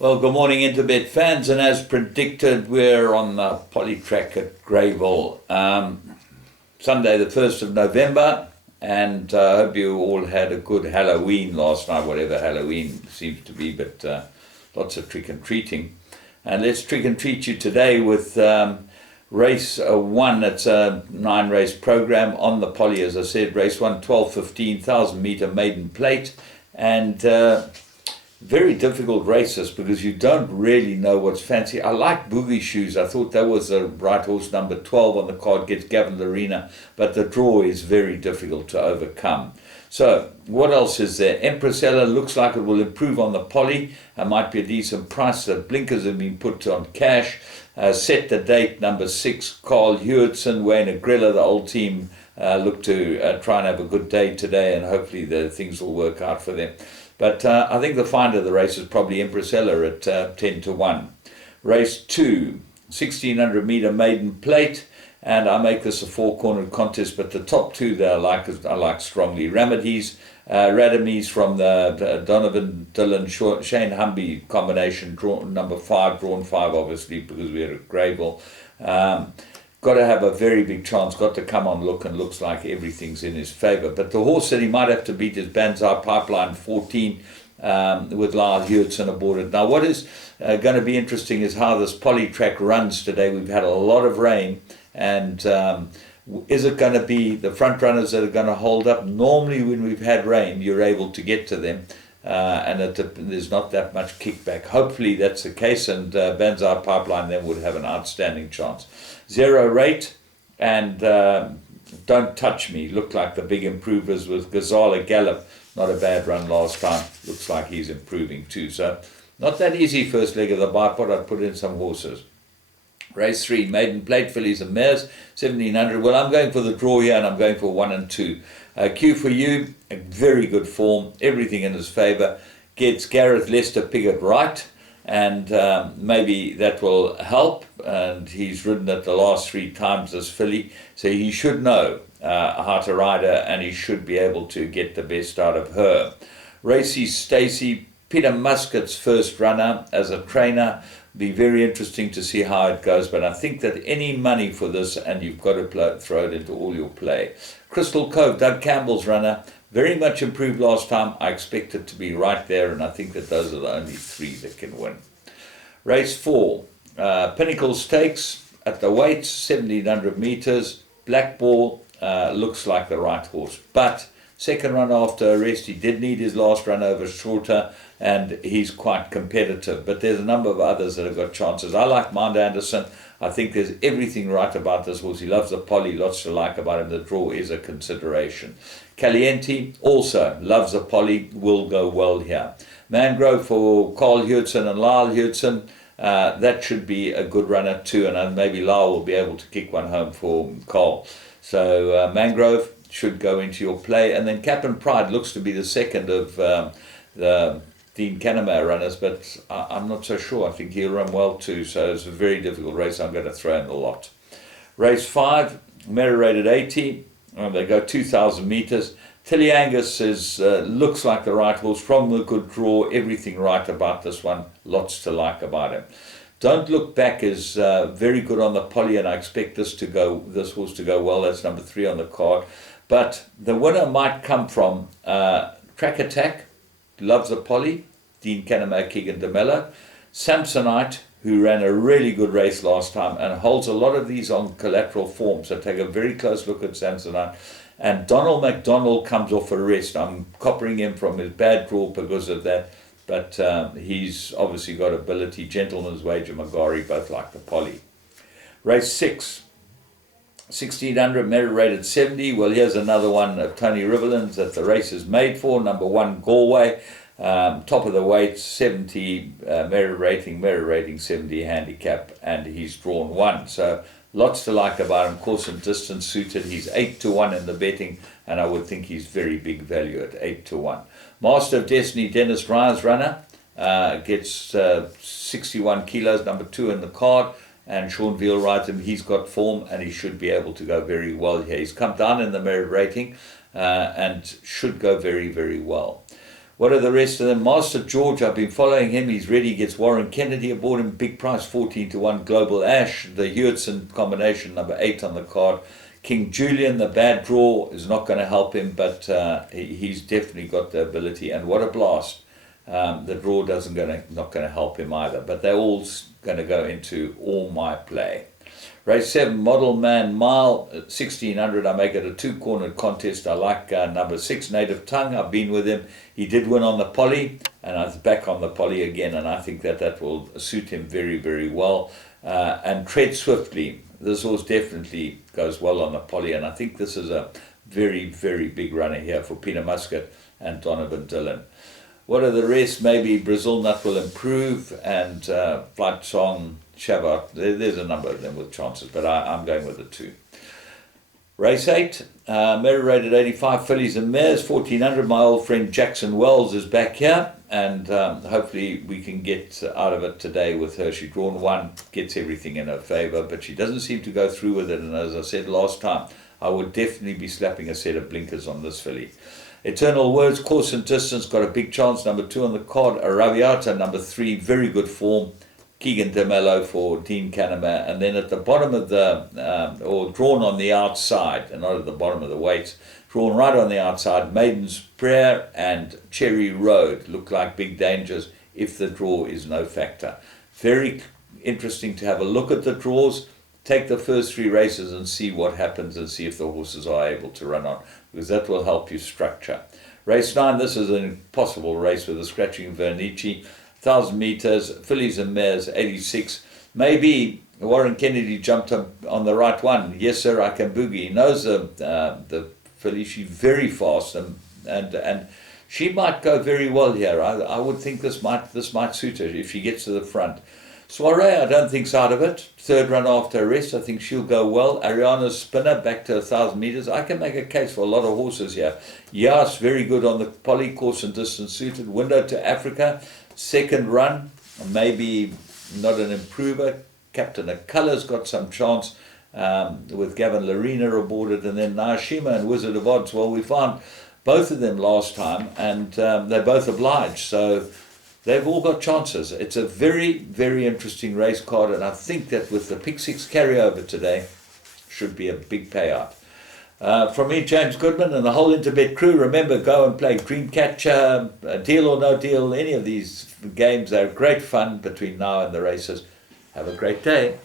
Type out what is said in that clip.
Well, good morning, Interbet fans, and as predicted, we're on the Poly track at Greyville, Sunday the 1st of November, and I hope you all had a good Halloween last night, whatever Halloween seems to be, but lots of trick and treating. And let's trick and treat you today with race 1. It's a 9-race program on the Poly, as I said. Race 1, 12-15, 1,000-meter maiden plate, and very difficult races because you don't really know what's fancy. I like Boogie Shoes. I thought that was the right horse. Number 12 on the card gets Gavin Larena, but the draw is very difficult to overcome. So what else is there? Empressella looks like it will improve on the Poly. It might be a decent price. The blinkers have been put on cash. Set the date, number 6, Carl Hewitson, Wayne Agrella, the old team look to try and have a good day today, and hopefully the things will work out for them. But I think the find of the race is probably Empressella at 10-1. Race 2, 1,600-meter maiden plate, and I make this a 4-cornered contest, but the top two that I like strongly. Radames from the Donovan Dillon Shane Humby combination, number 5, drawn 5 obviously because we're at Greyville. Got to have a very big chance, got to come on look, and looks like everything's in his favour. But the horse that he might have to beat is Banzai Pipeline 14 with Lyle Hewitson aboard it. Now what is going to be interesting is how this Poly track runs today. We've had a lot of rain, and is it going to be the front runners that are going to hold up? Normally when we've had rain you're able to get to them, and there's not that much kickback. Hopefully that's the case, and Banzai Pipeline then would have an outstanding chance. Zero Rate and Don't Touch Me look like the big improvers, with Gazala Gallop. Not a bad run last time. Looks like he's improving too. So not that easy first leg of the bipod. I'd put in some horses. Race 3, Maiden Plate, Fillies and Mares, 1,700. Well, I'm going for the draw here, and I'm going for 1 and 2. Q for You, a very good form. Everything in his favour. Gets Gareth Lester Piggott right, and maybe that will help. And he's ridden it the last 3 times, this filly, so he should know how to ride her, and he should be able to get the best out of her. Racy Stacey, Peter Muscat's first runner as a trainer. Be very interesting to see how it goes, but I think that any money for this, and you've got to throw it into all your play. Crystal Cove, Doug Campbell's runner, very much improved last time. I expect it to be right there, and I think that those are the only 3 that can win. Race 4, Pinnacle Stakes at the weights, 1,700 meters. Black Ball looks like the right horse, but second run after arrest, he did need his last run over shorter, and he's quite competitive. But there's a number of others that have got chances. I like Mount Anderson. I think there's everything right about this horse. He loves the Poly, lots to like about him. The draw is a consideration. Caliente also loves the Poly, will go well here. Mangrove for Carl Hewitson and Lyle Hewitson. That should be a good runner too, and maybe Lyle will be able to kick one home for Carl. So Mangrove should go into your play. And then Cap and Pride looks to be the second of the Dean Canamere runners, but I'm not so sure. I think he'll run well too, so it's a very difficult race. I'm going to throw in a lot. Race 5, Mary rated 80. They go 2,000 meters. Tilly Angus looks like the right horse, from the good draw, everything right about this one. Lots to like about him. Don't Look Back is very good on the Poly, and I expect this horse to go well. That's number 3 on the card. But the winner might come from Track Attack, loves the Poly, Dean Canamere, Keegan DeMello. Samsonite, who ran a really good race last time and holds a lot of these on collateral form, so take a very close look at Samsonite. And Donald McDonald comes off arrest. I'm coppering him from his bad draw because of that, but he's obviously got ability. Gentleman's Wager, Magari, both like the Poly. Race 6, 1,600, merit rated 70. Well, here's another one of Tony Riverland's that the race is made for. Number 1, Galway. Top of the weight, 70, merit rating 70 handicap, and he's drawn 1. So lots to like about him. Course and distance suited. He's 8-1 in the betting, and I would think he's very big value at 8-1. Master of Destiny, Dennis Ryer's runner, gets 61 kilos, number 2 in the card. And Sean Veal rides him. He's got form, and he should be able to go very well here. He's come down in the merit rating and should go very, very well. What are the rest of them? Master George, I've been following him. He's ready. He gets Warren Kennedy aboard him. Big price, 14-1. Global Ash, the Hewitson combination, number 8 on the card. King Julian, the bad draw, is not going to help him, but he's definitely got the ability. And what a blast. The draw not going to help him either. But they're all going to go into all my play. Race 7, Model Man Mile, 1600. I make it a 2-cornered contest. I like number 6, Native Tongue. I've been with him. He did win on the Poly, and I'm back on the Poly again, and I think that will suit him very, very well. And Tread Swiftly. This horse definitely goes well on the Poly, and I think this is a very, very big runner here for Peter Muscat and Donovan Dillon. What are the rest? Maybe Brazil Nut will improve, and Flight Song, Shabbat. There's a number of them with chances, but I'm going with the 2. Race 8, Merit rated 85, fillies and mares, 1400. My old friend Jackson Wells is back here, and hopefully we can get out of it today with her. She's drawn 1, gets everything in her favour, but she doesn't seem to go through with it, and as I said last time, I would definitely be slapping a set of blinkers on this filly. Eternal Words, course and distance, got a big chance, number 2 on the card. Arabiata, number 3, very good form. Keegan DeMello for Dean Canema, and then at the bottom of the, or drawn on the outside, and not at the bottom of the weights, drawn right on the outside, Maiden's Prayer and Cherry Road look like big dangers if the draw is no factor. Very interesting to have a look at the draws, take the first 3 races and see what happens and see if the horses are able to run on, because that will help you structure. Race 9, this is an impossible race with a scratching Vernici. 1,000 meters, fillies and mares, 86. Maybe Warren Kennedy jumped on the right one. Yes, sir, I can boogie. He knows the filly. She's very fast, and she might go very well here. I would think this might suit her if she gets to the front. Soiree, I don't think's out of it. 3rd run after a rest, I think she'll go well. Ariana's Spinner back to 1,000 meters. I can make a case for a lot of horses here. Yas, very good on the Poly, course and distance suited. Window to Africa. 2nd run, maybe not an improver. Captain of Colours got some chance with Gavin Larena aboarded, and then Naashima and Wizard of Odds. Well, we found both of them last time, and they both obliged, so they've all got chances. It's a very, very interesting race card, and I think that with the Pick 6 carryover today, should be a big payout. From me, James Goodman, and the whole Interbet crew, remember, go and play Dreamcatcher, Deal or No Deal, any of these games. They're great fun between now and the races. Have a great day.